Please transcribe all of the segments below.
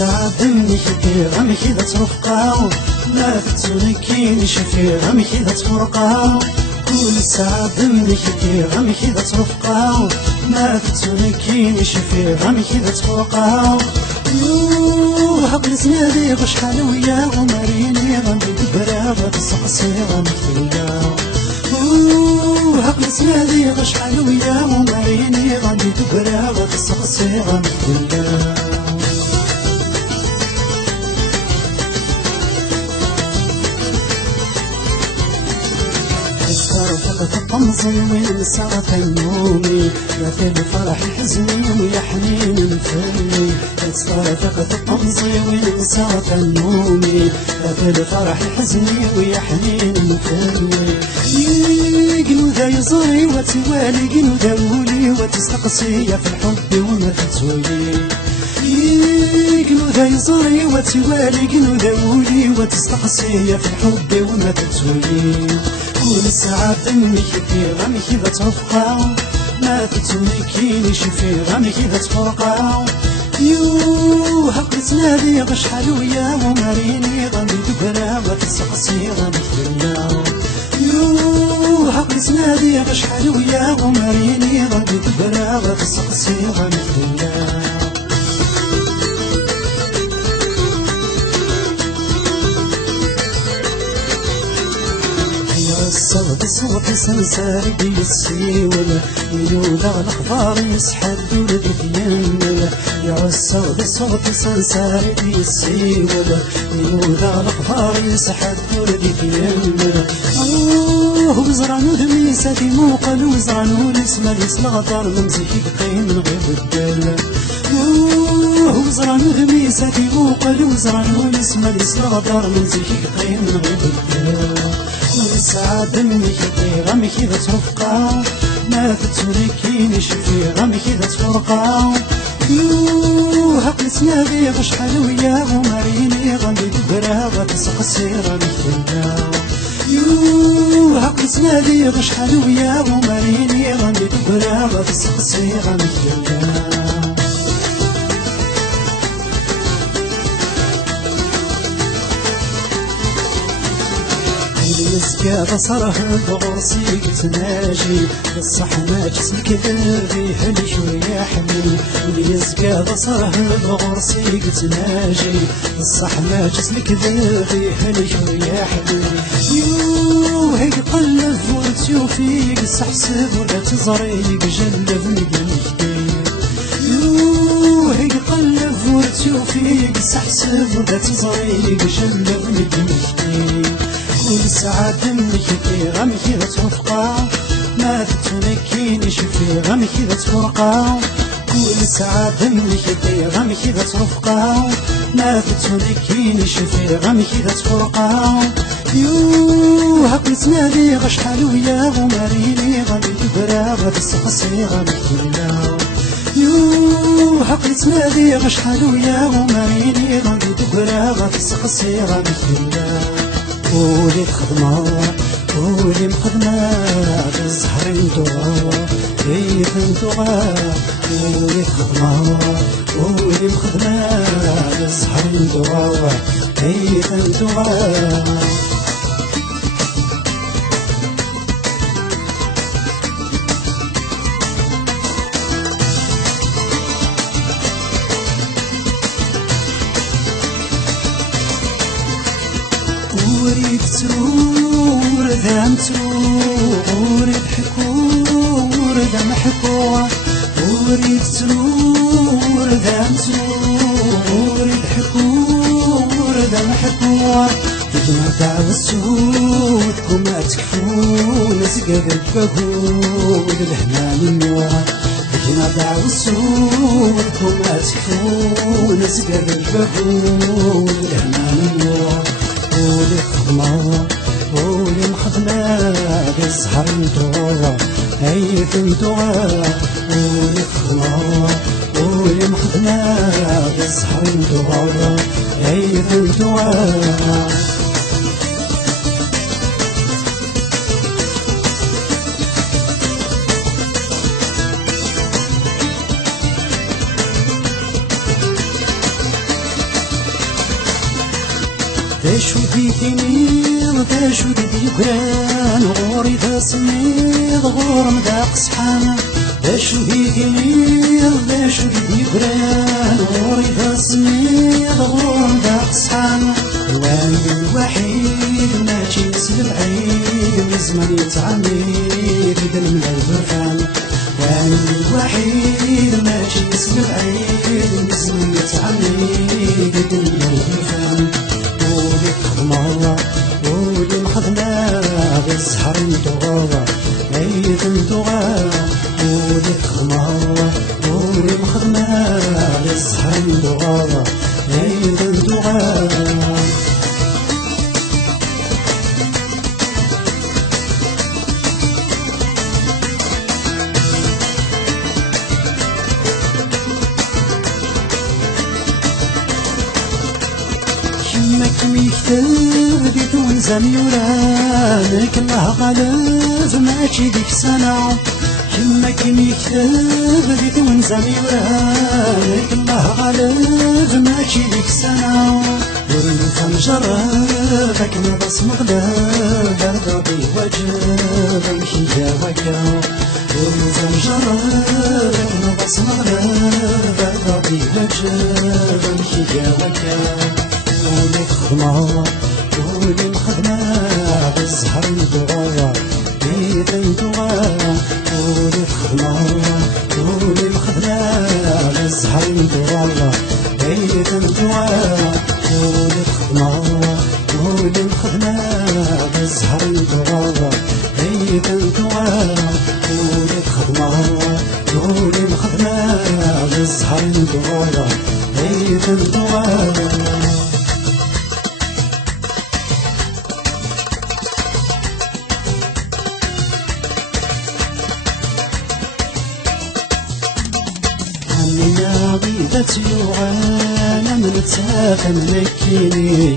ساعة دمي كدير غمي كذا ترفقاو ما فتوني كيني شفير غمي كذا تفرقاو كل ساعة دمي كدير غمي كذا ترفقاو ما فتوني كيني شفير غمي كذا تفرقاو هبل زنادي غش حلويا وماريني غمي دبرا غتسقسي غمي كذا هبل زنادي غش حلويا وماريني غمي دبرا غتسقسي غمي كذا استرفقت الطمزي وين سارت النومي يا في الفرح حزني ويا حنين الفني استرفقت الطمزي وين سارت النومي يا في الفرح حزني ويا حنين الفني يقنو ذا يزري وتوالي قنو ذا ولي وتستقصي في الحب وما تتولي يقنو ذا يزري وتوالي قنو ذا ولي وتستقصي في الحب وما تتولي كل ساعة دمي كثير غمي كذا ترفقاو ما فتوني كيني شفير غمي كذا تفرقاو هقلت نادي غش حلويا وماريني غمي دبرا وتسقسي غمي كذاو هقلت نادي غش حلويا وماريني غمي دبرا وتسقسي غمي كذاو الصوت صوت سنساري بالسيولة ينوذا الأخبار يسحب ولد يملا يا الصوت صوت سنساري بالسيولة ينوذا الأخبار يسحب ولد يملا وزرانو دميسة في موقل وزرانو الاسم الغدار ممزيك قيم من غير الدل وزرانو دميسة في موقل وزرانو الاسم الغدار ممزيك قيم من غير الدل كل ساعة دمي كثير غمي كذا ترفقاو ما فتوني كيني شفير غمي كذا تفرقاو هقلت نادي غش حلويا وماريني غمي دبرا غتسقسي غمي كذاو هقلت نادي غش حلويا وماريني غمي دبرا غتسقسي غمي كذاو يزكى بصره بغرسي تناجي بصح ما جسمك ذري هلي شوية حمي يزكى بصره بغرسي تناجي بصح ما جسمك ذري هلي شوية حمي هيك قلب وتشوفيك سحسب ولا تزريك جلبني بالكتير هيك قلب وتشوفيك سحسب ولا تزريك جلبني بالكتير كل ساعة دمي كثير غمي كذا ترفقاو ما فتوني كيني شفير غمي كذا تفرقاو كل ساعة دمي كثير غمي كذا ترفقاو ما فتوني كيني شفير غمي كذا تفرقاو هقلت نادي غش حلويا وماريني غمي دبرا غتسقسي غمي كذاو هقلت نادي غش حلويا وماريني غمي دبرا غتسقسي غمي كذاو قولي خدمة قولي مخدمة بالزهر ندوغا كيف ندوغا قولي خدمة قولي مخدمة بالزهر ندوغا كيف ندوغا وريد ترور ذا مترور وريد حكور ذا محكور وريد ترور ذا مترور وريد حكور ذا محكور تجمع دعوة السود وما تكفون سقف الفهود الهنا النور تجمع دعوة السود وما تكفون سقف الفهود الهنا النور قولي خدمة قولي مخدمة بالزهر ندوغا هيث ندوغا قولي خدمة قولي مخدمة بالزهر ندوغا هيث ندوغا شو ديتيني دا شو ديكران غوري دا سميد غور مداق صحانا دا شو ديتيني دا شو ديكران غوري دا سميد غور مداق صحانا الوالد الوحيد ماشي نسل بعيد من زمان يتعميد يدن من البركان الوالد الوحيد ماشي نسل بعيد من زمان يتعميد يدن من البركان ولي خدمة ولي مخدمة بالسحر ندوغا عيد ندوغا ولي خدمة ولي مخدمة بالسحر ندوغا عيد ندوغا كمك ميكتب دي تونزا ميورانك الله غلاف ماشي ديك سنة كمك ميكتب دي تونزا ميورانك الله غلاف ماشي ديك سنة ورينك مجربك ما بصمغ لا رضي وجب مشي جاوكا ورينك مجربك ما بصمغ لا رضي وجب مشي جاوكا ولي خدمة ولي مخدمة بالزهر ندوغا بيد ندوغا ولي خدمة ولي مخدمة بالزهر ندوغا بيد ندوغا ولي خدمة ولي مخدمة بالزهر ندوغا بيد ندوغا ولي خدمة ولي مخدمة بالزهر ندوغا بيد ندوغا يا غيدتي وعانا من تسافن مكيني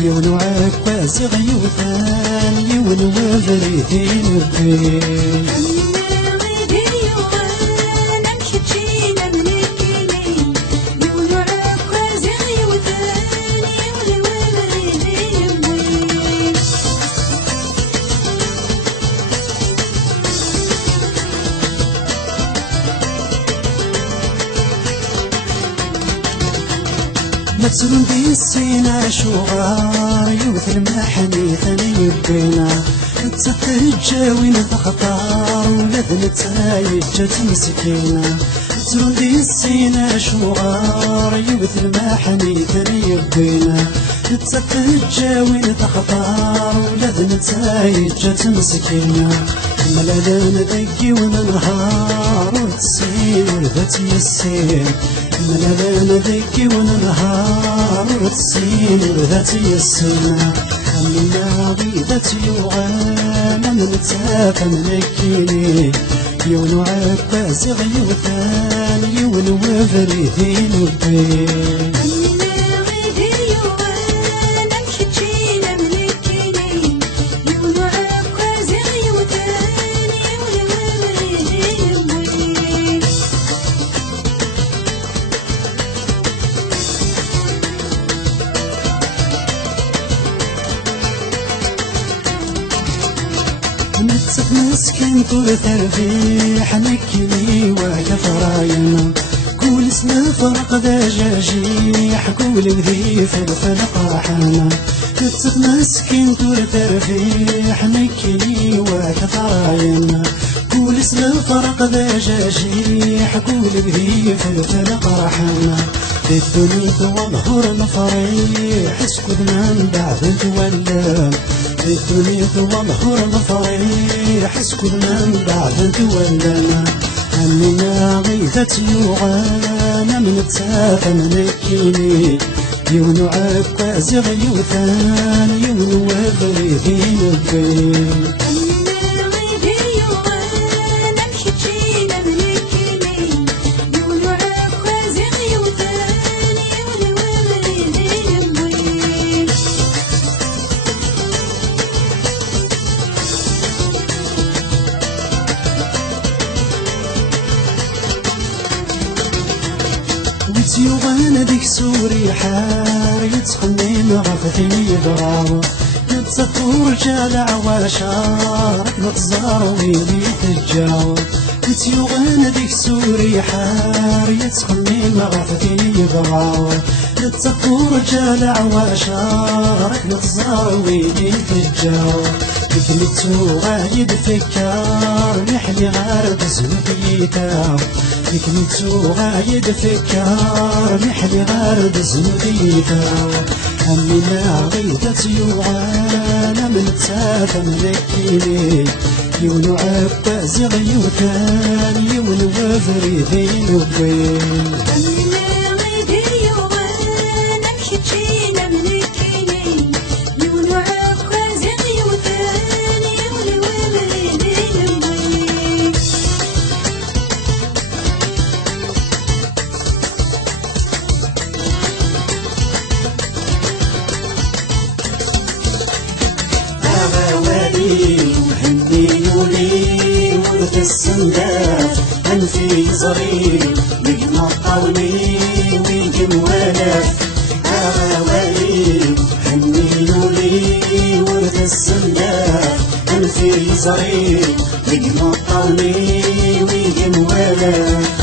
يون عكواز غيوثان يون وفريدين الدين متسرون دي السينا شغار يوث المحني ثاني يبينا تتجاوين تخطار ولذن تايجة مسكينة متسرون دي السينا شغار يوث المحني ثاني يبينا تتجاوين تخطار ولذن تايجة مسكينة ملالان ذكي وننهار وتسير ذاتي السين ملالان ذكي وننهار وتسير ذاتي السين أمنا غيدتي وعانا من تافا منكيني يون عباس غيوثان يون وفريدين البين نتسق مسكين طول تربيح نكني وكفراينا كل سنة فرق دجاجيح كل ذي فلفل قاحنا نتسق مسكين طول تربيح نكني وكفراينا كل سنة فرق دجاجيح كل ذي فلفل قاحنا الدنيا والظهر نفريح اسكت من بعد تولى الدنيا والظهر نفريح اسكت من بعد تولى همنا غيثتي وعانا من تسافى منكيني يون عكاز غيوثان يون وفريدين البين تيوغان ديك سوري حار يتخني مغفتني يضراو نتصفو رجال عواشارك نتزار ويلي تجاو تيوغان ديك سوري حار يتخني مغفتني يضراو نتصفو رجال عواشارك نتزار ويلي تجاو كنتو غايد فكار نحلي غارب زنوديتا كنتو غايد فكار نحلي غارب زنوديتا همنا غيدة يوعانا من تسافة ملكيني يونو عباز غيوثان يونو وفريدين وبين السندات أنفي زرير نجم الطولي ويجم ولف أغاوالي حنينوا لي ورد السندات أنفي زرير نجم الطولي ويجم ولف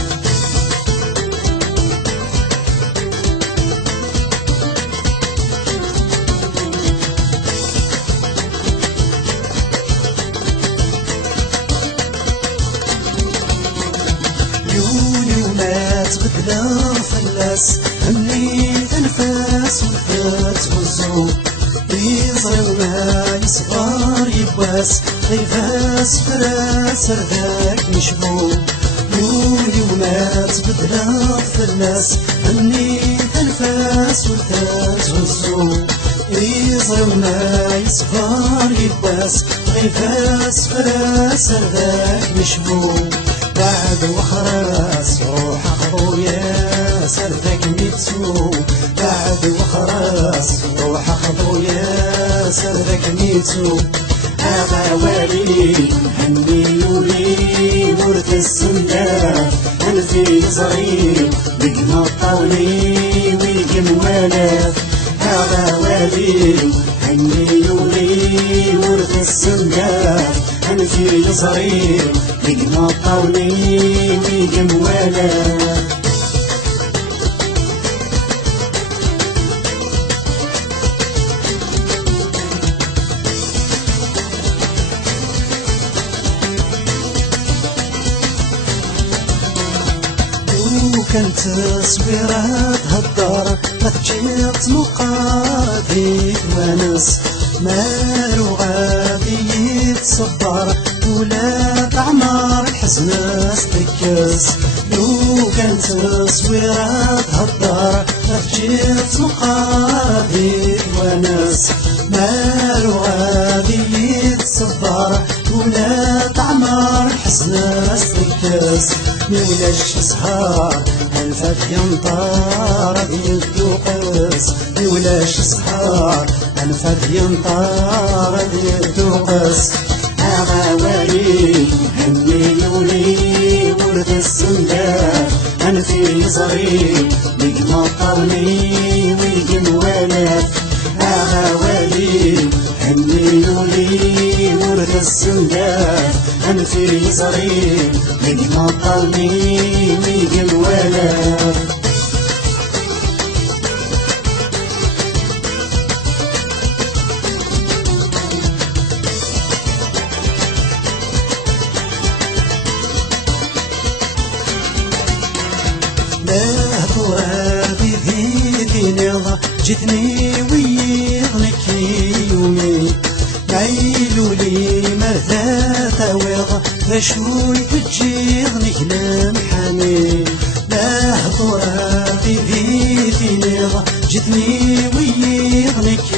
تبدلا فلاس همي تنفاس وفات غزو يصغر وما يصغر يباس غيفاس فراس رداك مشبو يولي وما تبدلا فلاس همي تنفاس وفات غزو يصغر وما يصغر يباس غيفاس فراس رداك مشبو بعد وخراس روح أخويا سردك ميتسو بعد وخراس روح أخويا سردك ميتسو أغاوالي هنيوا لي ورث السندات أنفي صغير بقنا الطولي ويجم ولف أغاوالي هنيوا لي ورث السندات أنفي صغير بقنا الطولي ويجم ولف كانت تصويرات هالدار ما تجيت مقاضي ونس مالو غادي يتصبر ولا تعمر الحزن استكس لو كانت تصويرات هالدار ما تجيت مقاضي ونس مالو غادي يتصبر ولا تعمر الحزن استكس ميولاش صحار الفات ينطار يدوقس ميولاش صحار الفات ينطار يدوقس أغاوالي هنيوا لي ورد السندات أنفي صغير نجم الطولي ويجم ولف أغاوالي هنيوا لي ورد السندات أنفي صغير نجم الطولي ويجم ولف لا ترابي في دينيض جتني ويغنك يومي عيلو لي مرثا تويض فشوي تجيغني كلام حنين لا ترابي في دينيض جتني ويغنك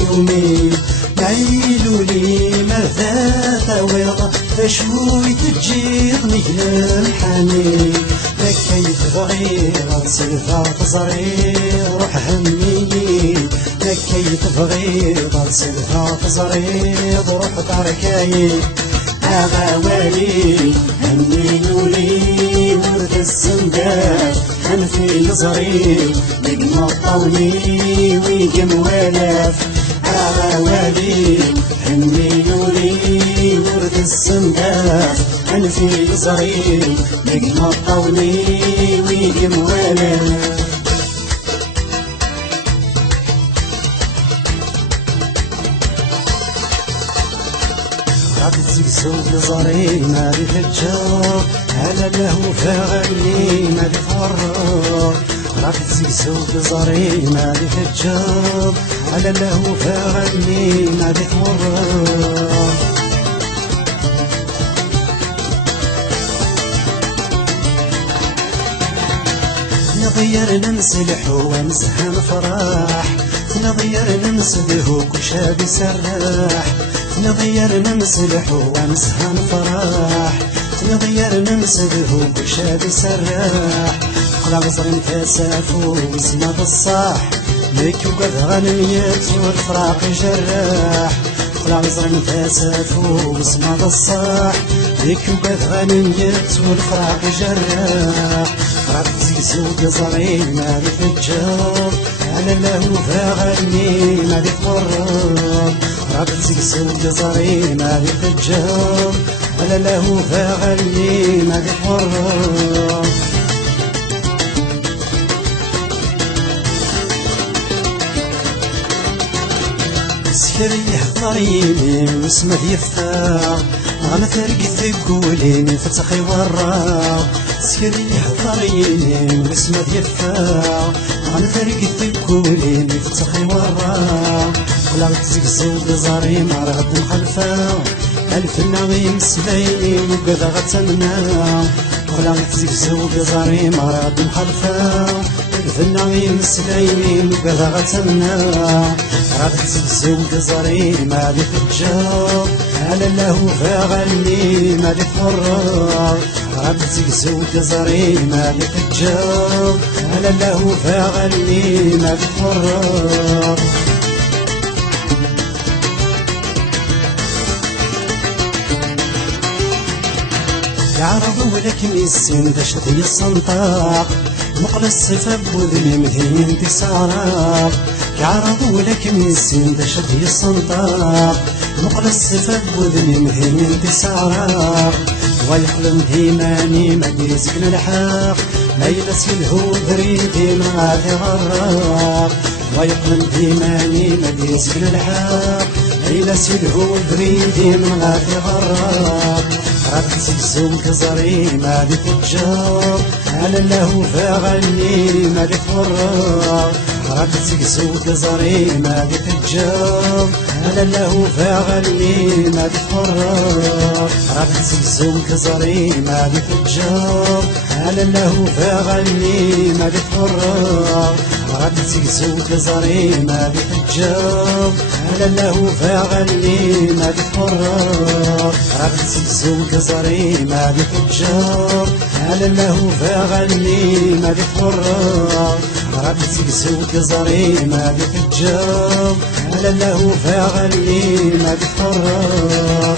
يومي عيلو لي مرثا تويض فشوي تجيغني كلام حنين كيف بغيض سلفا تزري روح همي كيف بغيض سلفا تزري روح تركاي أغاوالي هنيوا لي ورد السندات أنفي زريب نجم الطوني ويجم ولاف والي حني يولي ورد الصنداف أنفي زريب نجم الطوني ويجم ولاف الزقزوق زري ما دي تجار على له فغني ما دي فرار راك الزقزوق زري ما دي تجار على له فغني ما دي فرار نغير نمسلح ونسها نفرح نغير نمسده كشاب سراح نغير نمسلح ونسها نفرح نغير نمسده كشاب سراح قلع بصر فاسافو وسماد الصاح لك وقد غنيت والفراق جراح قلع بصر فاسافو وسماد الصاح لك وقد غنيت والفراق جراح راب زقزوق زري ما دي فجار على له فغني ما دي تقرب راب زقزوق زري ما دي فجار على له فغني ما دي تقرب سكري حضريني واسمه يفاق غانا ترقي تقوليني فتخي ورا سكري حضريني واسمه يفاق غانا ترقي تقوليني فتخي ورا طلعت زقزوق زري ما رغد مخلفا ألف النغيم سليني وقذا غتمنا طلعت زقزوق زري ما رغد مخلفا ألف النغيم سليني وقذا غتمنا رابط زقزوق زري ما دي فجار على له فغني ما دي فرار رابط زقزوق زري ما دي فجار على له فغني ما دي فرار يعرض ولكن السن دشت الصنطاق مقل الصفة بوذني مهين انتصارات يعرض ولكن السن دشت الصنطاق مقل الصفة بوذني مهين انتصارات ويحلم ديماني ما يسكن الحاق ما يلسكن هو بريدي من غادي غراق ويحلم ديماني ما يسكن الحاق ما يلسكن هو بريدي من غادي غراق رابط زقزوق زري ما دي تجار على له فغني ما دي فرار رابط زقزوق زري ما دي تجار على له فغني ما دي فرار رابط زقزوق زري ما دي تجار على له فغني ما دي فرار رابط زقزوق زري ما دي تجار على له فغني ما دي فرار رابط زقزوق زري ما دي تجار على له فغني ما دي فرار رابط زقزوق زري ما دي تجار على له فغني ما دي فرار